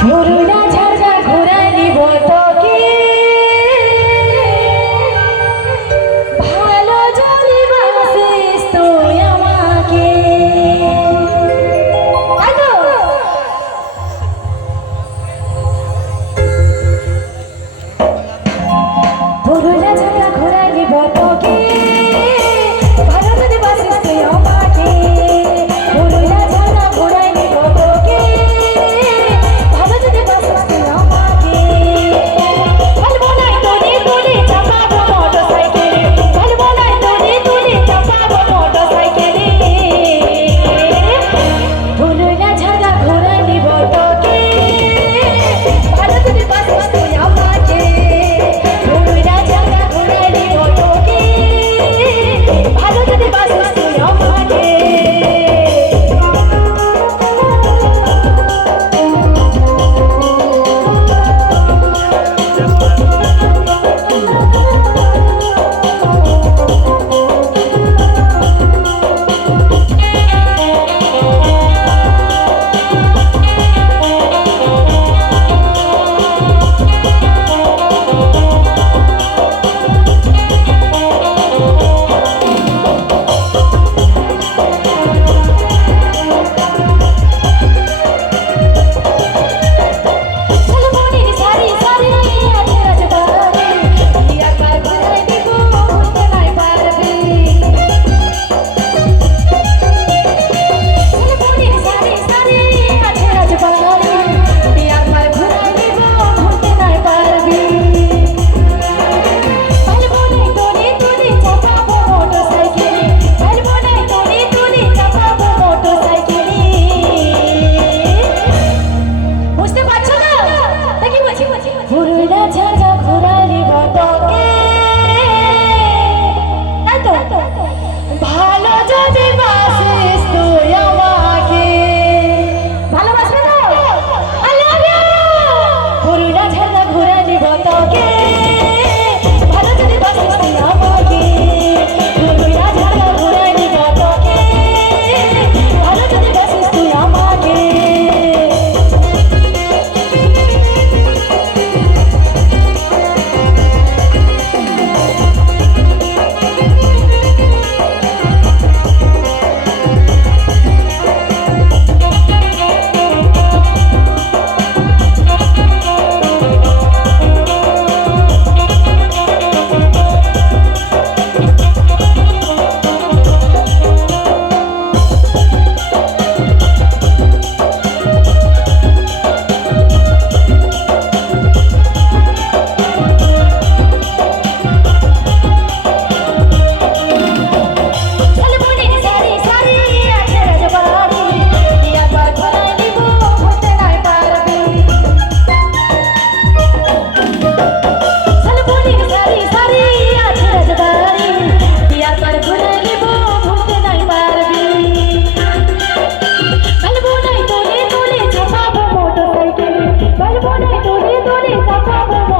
পুরুলা ঝাড়া ঘোরা নিব তোকে ভালো যদি বাসিস তুই আমাকে পুরুলা ঝাড়া ঘোরা নিব তোকে ভালো যদি বাসিস তুই আমাকে পুরুলা ঝাড়া ঘোরা নিব তোকে ভালো যদি বাসিস তুই আমাকে বলবো না তোরে তোরে চাপাবো মোটরসাইকেলে বলবো না তোরে তোরে চাপাবো মোটরসাইকেলে পুরুলা ঝাড়া ঘোরা নিব তোকে ভালো যদি বাসিস তুই আমাকে পুরুলা ঝাড়া ঘোরা নিব তোকে ভালো যদি বাসিস তুই আমাকে পুরুলা ঝাড়া ঘোরা নিব তোকে ভালো যদি বাসিস তুই আমাকে ভালোবাসবে তো I love you পুরুলা ঝাড়া ঘোরা নিব তোকে ভালো যদি বাসিস তুই আমাকে পুরুলা ঝাড়া ঘোরা নিব তোকে ভালো যদি বাসিস তুই আমাকে বলবো না তোরে তোরে চাপাবো